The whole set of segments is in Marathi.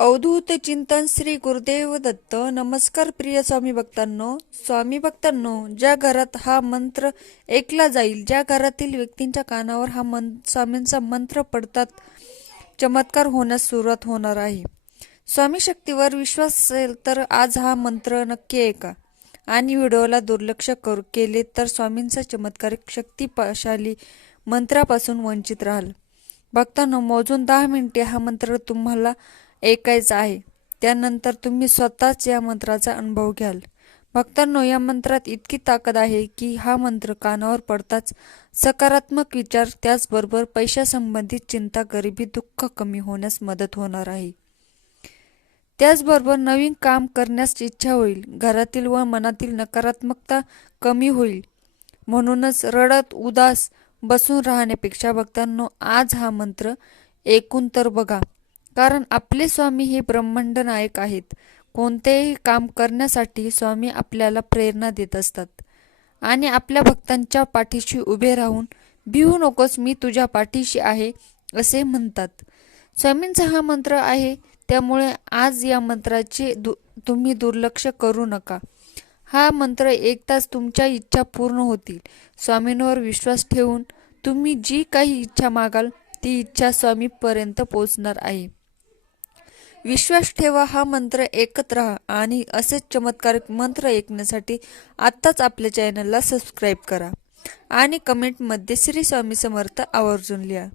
अवधूत चिंतन श्री गुरुदेव दत्त. नमस्कार प्रिय स्वामी भक्तांनो. स्वामी भक्तांनो ज्या घरात हा मंत्र ऐकला जाईल ज्या घरातील व्यक्तींच्या कानावर हा मन स्वामींचा मंत्र पडतात चमत्कार होण्यास सुरुवात होणार आहे. स्वामी शक्तीवर विश्वास असेल तर आज हा मंत्र नक्की ऐका. आणि व्हिडिओला दुर्लक्ष करू केले तर स्वामींचा चमत्कारिक शक्तिशाली मंत्रापासून वंचित राहाल. भक्तांनो मोजून दहा मिनिटे हा मंत्र तुम्हाला ऐकायचं आहे. त्यानंतर तुम्ही स्वतःच या मंत्राचा अनुभव घ्याल. भक्तांनो या मंत्रात इतकी ताकद आहे की हा मंत्र कानावर पडताच सकारात्मक विचार त्याचबरोबर पैशासंबंधित चिंता गरिबी दुःख कमी होण्यास मदत होणार आहे. त्याचबरोबर नवीन काम करण्यास इच्छा होईल. घरातील व मनातील नकारात्मकता कमी होईल. म्हणूनच रडत उदास बसून राहण्यापेक्षा भक्तांनो आज हा मंत्र ऐकून तर बघा. कारण आपले स्वामी हे ब्रह्मांड नायक आहेत. कोणतेही काम करण्यासाठी स्वामी आपल्याला प्रेरणा देत असतात. आणि आपल्या भक्तांच्या पाठीशी उभे राहून भिवू नकोस मी तुझ्या पाठीशी आहे असे म्हणतात. स्वामींचा हा मंत्र आहे त्यामुळे आज या मंत्राचे दु तुम्ही दुर्लक्ष करू नका. हा मंत्र एक तास तुमच्या इच्छा पूर्ण होतील. स्वामींवर विश्वास ठेवून तुम्ही जी काही इच्छा मागाल ती इच्छा स्वामीपर्यंत पोचणार आहे. विश्वास ठेवा हा मंत्र ऐकत राहा आणि असेच चमत्कारिक मंत्र ऐकण्यासाठी आत्ताच आपल्या चॅनलला सबस्क्राईब करा आणि कमेंटमध्ये श्री स्वामी समर्थ आवर्जून लिहा.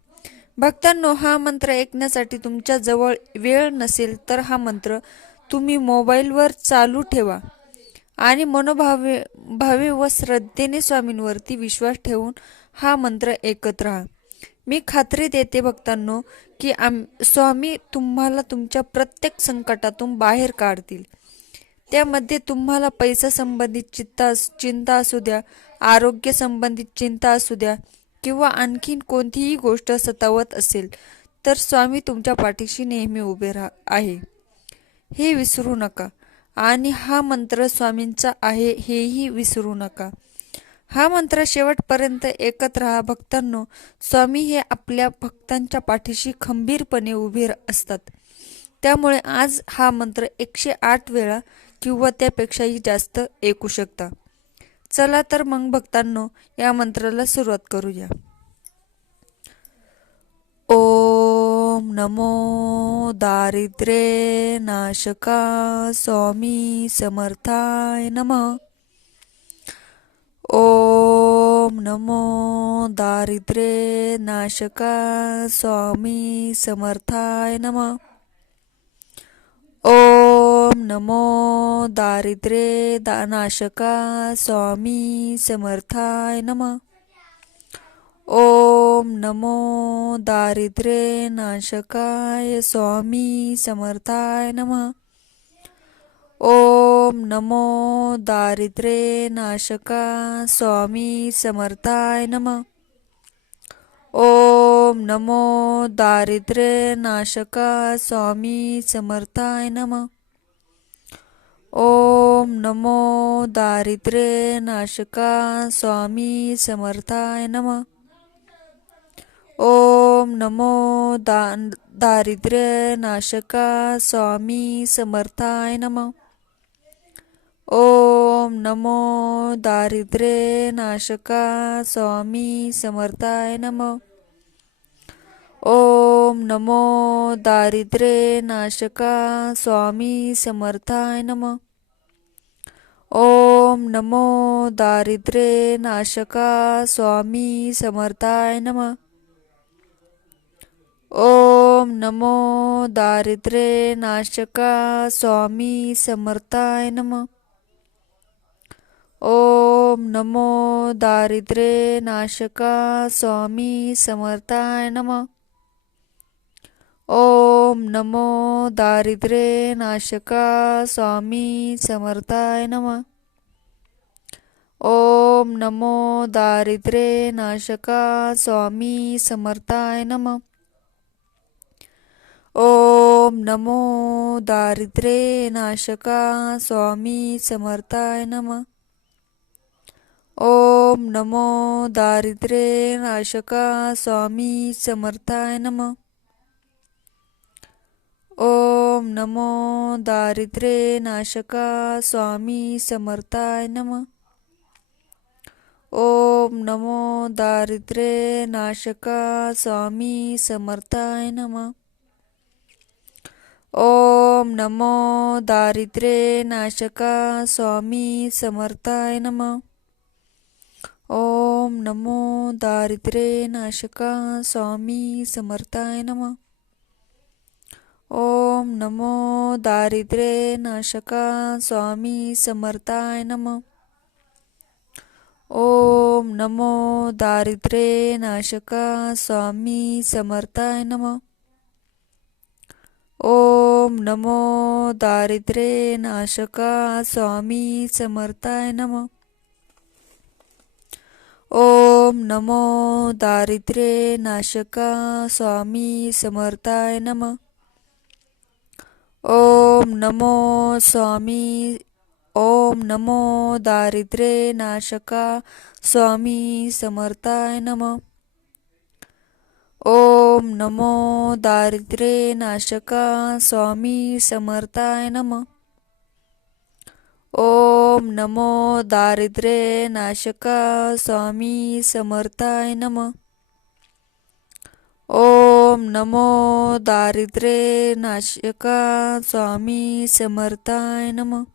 भक्तांनो हा मंत्र ऐकण्यासाठी तुमच्या जवळ वेळ नसेल तर हा मंत्र तुम्ही मोबाईलवर चालू ठेवा आणि मनोभावे भावे व श्रद्धेने स्वामींवरती विश्वास ठेवून हा मंत्र ऐकत राहा. मी खात्री देते भक्तांनो की आम स्वामी तुम्हाला तुमच्या प्रत्येक संकटातून बाहेर काढतील. त्यामध्ये तुम्हाला पैसा संबंधित चिंता चिंता असू द्या आरोग्य संबंधित चिंता असू द्या किंवा आणखीन कोणतीही गोष्ट सतावत असेल तर स्वामी तुमच्या पाठीशी नेहमी उभे राहा आहे. हे विसरू नका. आणि हा मंत्र स्वामींचा आहे हेही विसरू नका. हा मंत्र शेवटपर्यंत एकत्र राहा. भक्तांनो स्वामी हे आपल्या भक्तांच्या पाठीशी खंबीरपणे उभे असतात. त्यामुळे आज हा मंत्र एकशे आठ वेळा किंवा त्यापेक्षाही जास्त ऐकू शकता. चला तर मग भक्तांनो या मंत्राला सुरुवात करूया. ओम नमो दारिद्र्ये नाशका स्वामी समर्थाय नमः. ओम नमो दारिद्र्ये नाशका स्वामी समर्थाय नमः. ओम नमो दारिद्र्ये दा नाशका स्वामी समर्थाय नम. ओम नमो दारिद्र्ये नाशकाय स्वामी समर्थाय नमः. ओम नमो दारिद्र्ये नाशका स्वामी समर्थाय नम. ओम नमो दारिद्र्ये नाशका स्वामी समर्थाय नम. ओम नमो दारिद्र्ये नाशका स्वामी समर्थाय नम. ओम नमो दा दारिद्र्य नाशका स्वामी समर्थाय नमः. ओम नमो दारिद्र्ये नाशका स्वामी समर्थाय नम. ओम नमो दारिद्र्ये नाशका स्वामी समर्थाय नम. ओम नमो दारिद्र्ये नाशका स्वामी समर्थाय नमः. ओम नमो दारिद्र्ये नाशका स्वामी समर्थाय नमः. ओम नमो दारिद्र्ये नाशका स्वामी समर्थाय नम। ओम नमो दारिद्र्ये नाशका स्वामी समर्थाय नम। ओम नमो दारिद्र्ये नाशका स्वामी समर्थाय नम। ओम नमो दारिद्र्ये नाशका स्वामी समर्थाय नमः। ओम नमो दारिद्र्ये नाशका स्वामी समर्थाय नम। ओम नमो दारिद्र्ये नाशका स्वामी समर्थाय नम। ओम नमो दारिद्र्ये नाशका स्वामी समर्थाय नम। ओम नमो दारिद्र्ये नाशका स्वामी समर्थाय नमः। ओम नमो दारिद्र्ये नाशका स्वामी समर्थाय नमः। ओम नमो दारिद्र्ये नाशका स्वामी समर्थाय नम। ओम नमो दारिद्र्ये नाशका स्वामी समर्थाय नमः। ओम नमो दारिद्र्ये नाशका स्वामी समर्थाय नमः। ओम नमो दारिद्र्ये नाशका स्वामी समर्थाय नम. ओम नमो स्वामी ओम नमो दारिद्र्ये नाशका स्वामी समर्थाय नम. ओम नमो दारिद्र्ये नाशका स्वामी समर्थाय नम. नमः ओम नमो दारिद्र्ये नाशका स्वामी समर्थाय नम. ओम नमो दारिद्र्ये नाशका स्वामी समर्थाय नम.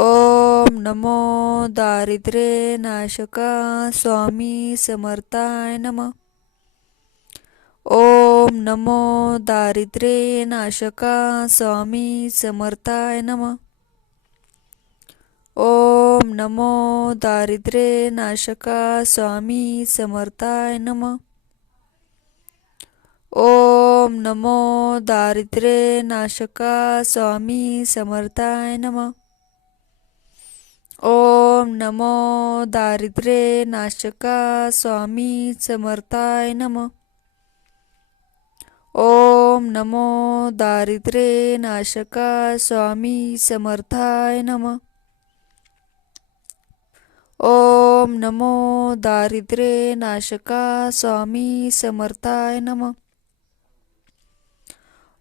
ओम नमो दारिद्र्ये नाशका स्वामी समर्थाय नम. ओम नमो दारिद्र्ये नाशका स्वामी समर्थाय नमः. ओम नमो दारिद्र्ये नाशका स्वामी समर्थाय नमः। ओम नमो दारिद्र्ये नाशका स्वामी समर्थाय नम। ओम नमो दारिद्र्ये नाशका स्वामी समर्थाय नम। ओम नमो दारिद्र्ये नाशका स्वामी समर्थाय नमः। ओम नमो दारिद्र्ये नाशका स्वामी समर्थाय नमः.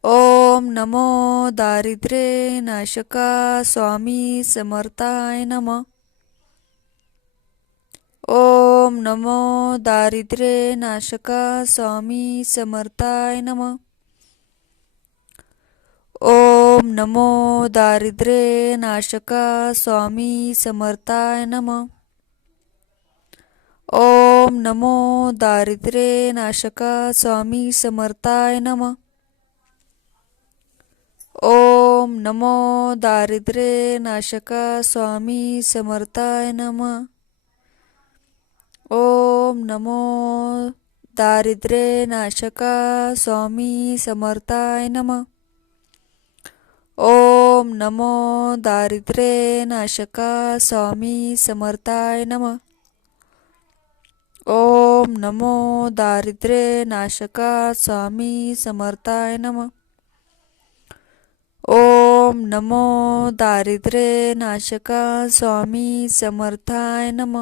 ओम नमो दारिद्र्य नाशका स्वामी समर्थाय नम. ओम नमो दारिद्र्ये नाशका स्वामी समर्थाय नमः. ओम नमो दारिद्र्ये नाशका स्वामी समर्थाय नमः. ओम नमो दारिद्र्ये नाशका स्वामी समर्थाय नमः। ओम नमो दारिद्र्ये नाशका स्वामी समर्थाय नमः। ओम नमो दारिद्र्ये नाशका स्वामी समर्थाय नम। ओम नमो दारिद्र्ये नाशका स्वामी समर्थाय नमः। ओम नमो दारिद्र्ये नाशका स्वामी समर्थाय नम। ओम नमो दारिद्र्ये नाशका स्वामी समर्थाय नम।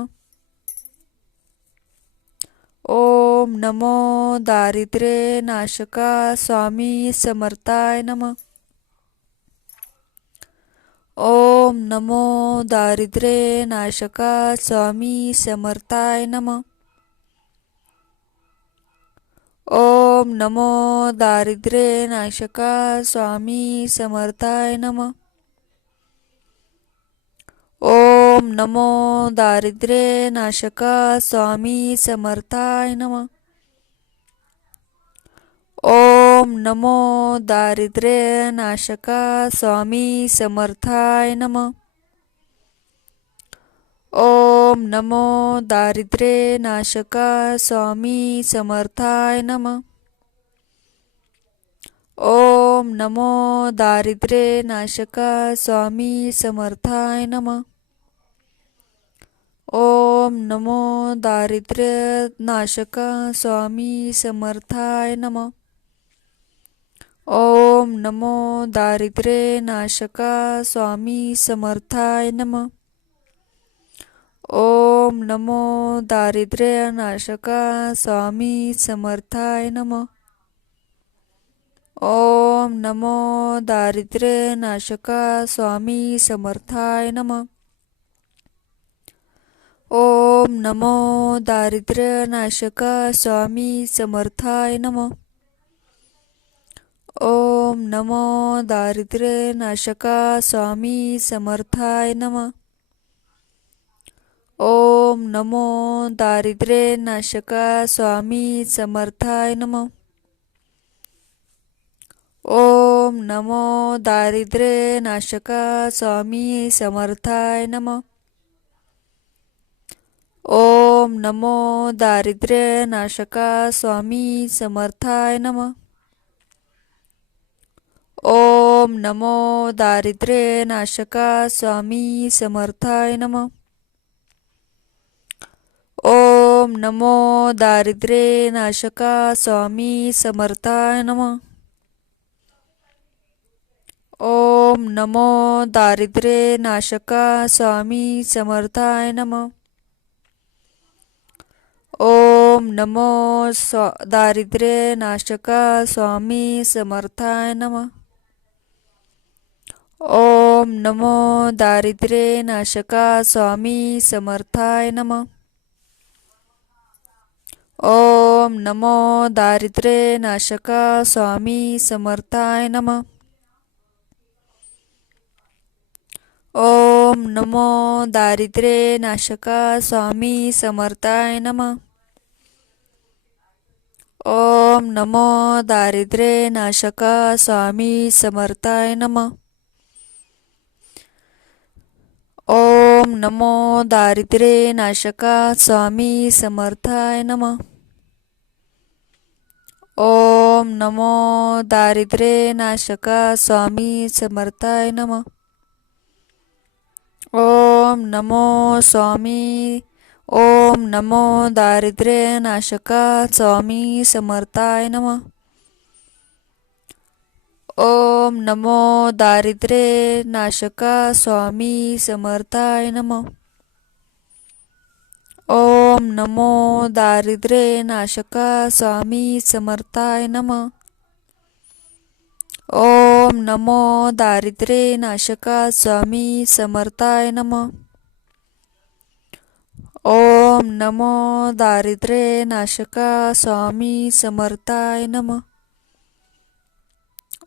ओम नमो दारिद्र्ये नाशका स्वामी समर्थाय नम। ओम नमो दारिद्र्ये नाशका स्वामी समर्थाय नमः। ओम नमो दारिद्र्ये नाशका स्वामी समर्थाय नमः। ओम नमो दारिद्र्ये नाशका स्वामी समर्थाय नमः। ओम नमो दारिद्र्ये नाशका स्वामी समर्थाय नमः। ओम नमो दारिद्र्ये नाशका स्वामी समर्थाय नम। ओम नमो दारिद्र्ये नाशका स्वामी समर्थाय नम। ओम नमो दारिद्र्य नाशका स्वामी समर्थाय नम। ओम नमो दारिद्र्ये नाशका स्वामी समर्थाय नमः। ओम नमो दारिद्र्य नाशका स्वामी समर्थाय नम. ओम नमो दारिद्र्य नाशका स्वामी समर्थाय नमः. ओम नमो दारिद्र्य नाशका स्वामी समर्थाय नम. ओम नमो दारिद्र्य नाशका स्वामी समर्थाय नमः. ओम नमो दारिद्र्ये नाशका स्वामी समर्थाय नम। ओम नमो दारिद्र्ये नाशका स्वामी समर्थाय नम। ओम नमो दारिद्र्ये नाशका स्वामी समर्थाय नम। ओम नमो दारिद्र्ये नाशका स्वामी समर्थाय नमः। ओम नमो दारिद्र्ये नाशका स्वामी समर्थाय नमः। ओम नमो दारिद्र्ये नाशका स्वामी समर्थाय नमः। ओम नमो स्व दारिद्र्ये नाशका स्वामी समर्थाय नमः। ओम नमो दारिद्र्ये नाशका स्वामी समर्थाय नमः। ओम नमो दारिद्र्ये नाशका स्वामी समर्थाय नमः. ओम नमो दारिद्र्ये नाशका स्वामी समर्थाय नमः. ओम नमो दारिद्र्ये नाशका स्वामी समर्थाय नमः. ओम नमो दारिद्र्ये नाशका स्वामी समर्थाय नमः. ओम नमो दारिद्र्ये नाशका स्वामी समर्थाय नम. ओम नमो स्वामी ओम नमो दारिद्र्ये नाशका स्वामी समर्थाय नमः. ओम नमो दारिद्र्ये नाशका स्वामी समर्थाय नम. ओम नमो दारिद्र्ये नाशका स्वामी समर्थाय नम. ओम नमो दारिद्र्ये नाशका स्वामी समर्थाय नम. ओम नमो दारिद्र्ये नाशका स्वामी समर्थाय नमः.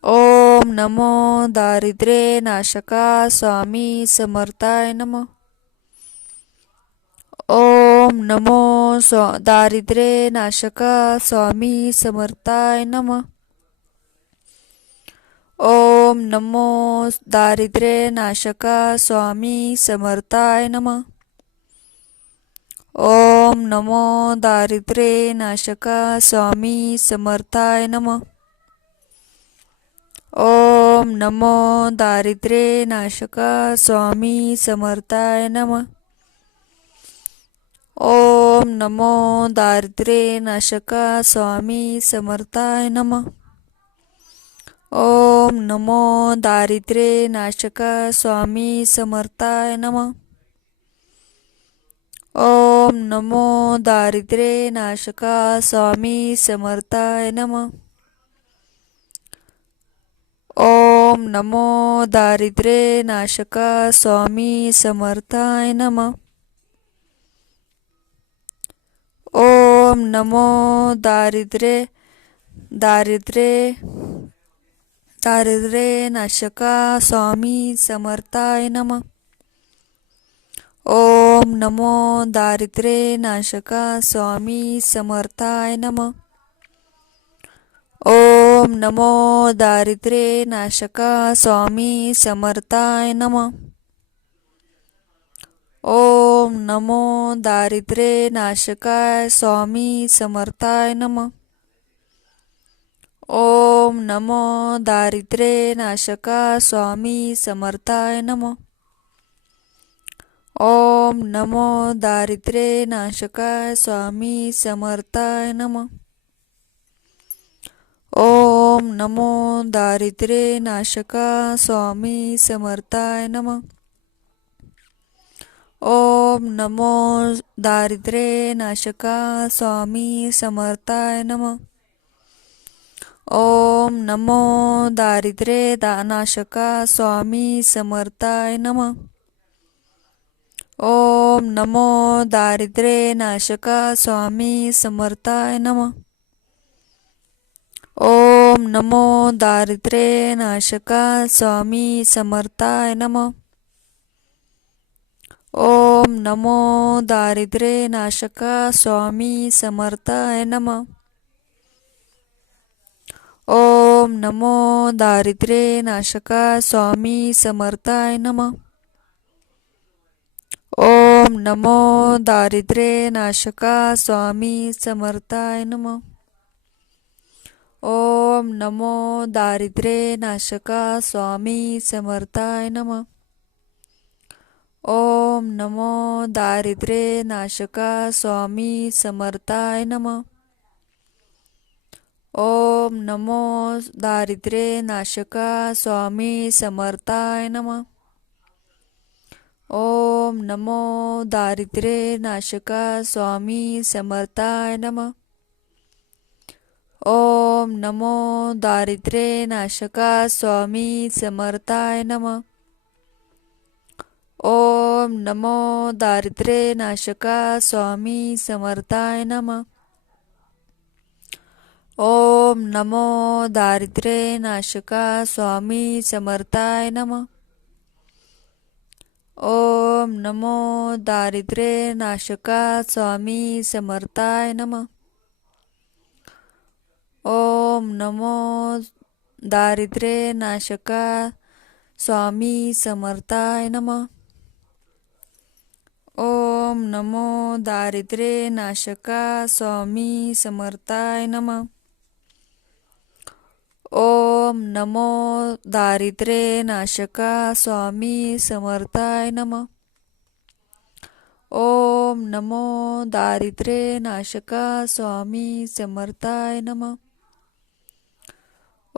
ओम नमो दारिद्र्ये नाशका स्वामी समर्थाय नम। ओम नमो स्वा दारिद्र्ये नाशका स्वामी समर्थाय नम। ओम नमो दारिद्र्य नाशका स्वामी समर्थाय नमः। ओम नमो दारिद्र्ये नाशका स्वामी समर्थाय नमः। ओम नमो दारिद्र्ये नाशका स्वामी समर्थाय नम। ओम नमो दारिद्र्ये नाशका स्वामी समर्थाय नम। ओम नमो दारिद्र्ये नाशका स्वामी समर्थाय नम। ओम नमो दारिद्र्ये नाशका स्वामी समर्थाय नमः। ओम नमो दारिद्र्ये नाशका स्वामी समर्थाय नमः। ओम नमो दारिद्र्ये दारिद्र्ये दारिद्र्ये नाशका स्वामी समर्थाय नम। ओम नमो दारिद्र्ये नाशका स्वामी समर्थाय नमः। ओम नमो दारिद्र्ये नाशका स्वामी समर्थाय नमः. ओम नमो दारिद्र्ये नाशकाय स्वामी समर्थाय नमः. ओम नमो दारिद्र्ये नाशका स्वामी समर्थाय नमः. ओम नमो दारिद्र्ये नाशकाय स्वामी समर्थाय नमः. ओम नमो दारिद्र्ये नाशका स्वामी समर्थाय नमः। ओम नमो दारिद्र्ये नाशका स्वामी समर्थाय नमः। ओम नमो दारिद्र्य दानाशका स्वामी समर्थाय नम। ओम नमो दारिद्र्ये नाशका स्वामी समर्थाय नम। ओम नमो दारिद्र्ये नाशका स्वामी समर्थाय नम। ओम नमो दारिद्र्ये नाशका स्वामी समर्थाय नम। ओम नमो दारिद्र्ये नाशका स्वामी समर्थाय नम। ओम नमो दारिद्र्ये नाशका स्वामी समर्थाय नम। ओम नमो दारिद्र्ये नाशका स्वामी समर्थाय नम। ओम नमो दारिद्र्ये नाशका स्वामी समर्थाय नम। ओम नमो दारिद्र्ये नाशका स्वामी समर्थाय नम। ओम नमो दारिद्र्ये नाशका स्वामी समर्थाय नम। ओम नमो दारिद्र्य नाशका स्वामी समर्थाय नम. ओम नमो दारिद्र्य नाशका स्वामी समर्थाय नम. ओम नमो दारिद्र्ये नाशका स्वामी समर्थाय नम. ओम नमो दारिद्र्ये नाशका स्वामी समर्थाय नम. ओम नमो दारिद्र्ये नाशका स्वामी समर्थाय नम. ओम नमो दारिद्र्ये नाशका स्वामी समर्थाय नम. ओम नमो दारिद्र्ये नाशका स्वामी समर्थाय नम. ओम नमो दारिद्र्ये नाशका स्वामी समर्थाय नम.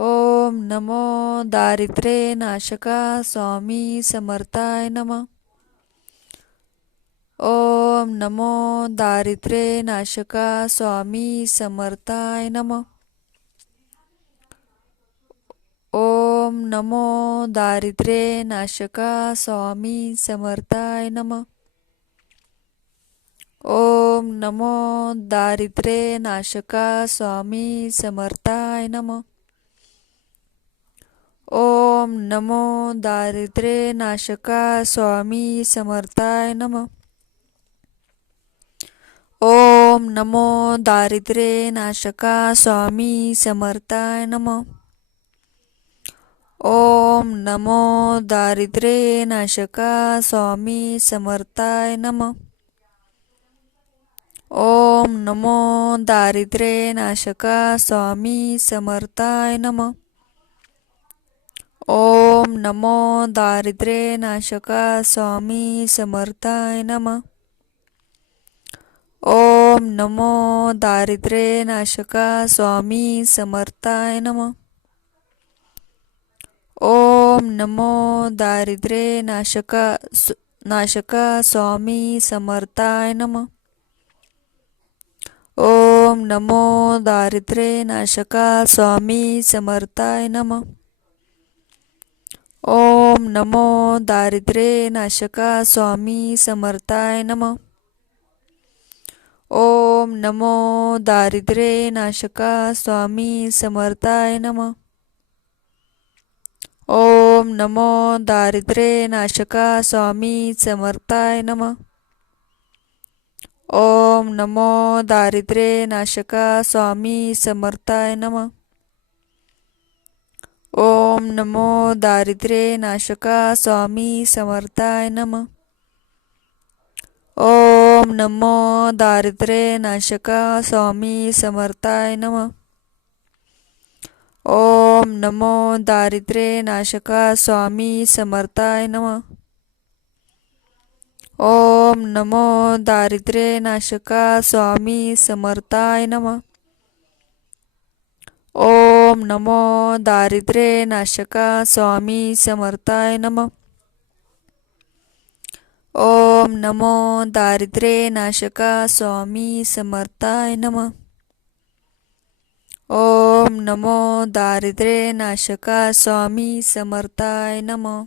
ओम नमो दारिद्र्ये नाशका स्वामी समर्थाय नम। ओम नमो दारिद्र्ये नाशका स्वामी समर्थाय नम। ओम नमो दारिद्र्ये नाशका स्वामी समर्थाय नम। ओम नमो दारिद्र्ये नाशका स्वामी समर्थाय नम। ओम नमो दारिद्र्ये नाशका स्वामी समर्थाय नम। ओम नमो दारिद्र्ये नाशका स्वामी समर्थाय नम। ओम नमो दारिद्र्ये नाशका स्वामी समर्थाय नम। ओम नमो दारिद्र्ये नाशका स्वामी समर्थाय नम। ओम नमो दारिद्र्ये नाशका स्वामी समर्थाय नम। ओम नमो दारिद्र्ये नाशका स्वामी समर्थाय नम। ओम नमो दारिद्र्ये नाशका नाशका स्वामी समर्थाय नम। ओम नमो दारिद्र्ये नाशका स्वामी समर्थाय नम। ओम नमो दारिद्र्ये नाशका स्वामी समर्थाय नम. ओम नमो दारिद्र्ये नाशका स्वामी समर्थाय नम. ओम नमो दारिद्र्ये नाशका स्वामी समर्थाय नम. ओम नमो दारिद्र्ये नाशका स्वामी समर्थाय नम. ओम नमो दारिद्र्ये नाशका स्वामी समर्थाय नम। ओम नमो दारिद्र्ये नाशका स्वामी समर्थाय नम। ओम नमो दारिद्र्ये नाशका स्वामी समर्थाय नम। ओम नमो दारिद्र्ये नाशका स्वामी समर्थाय नम। ओम नमो दारिद्र्ये नाशका स्वामी समर्थाय नम. ओम नमो दारिद्र्ये नाशका स्वामी समर्थाय नम. ओम नमो दारिद्र्ये नाशका स्वामी समर्थाय नम.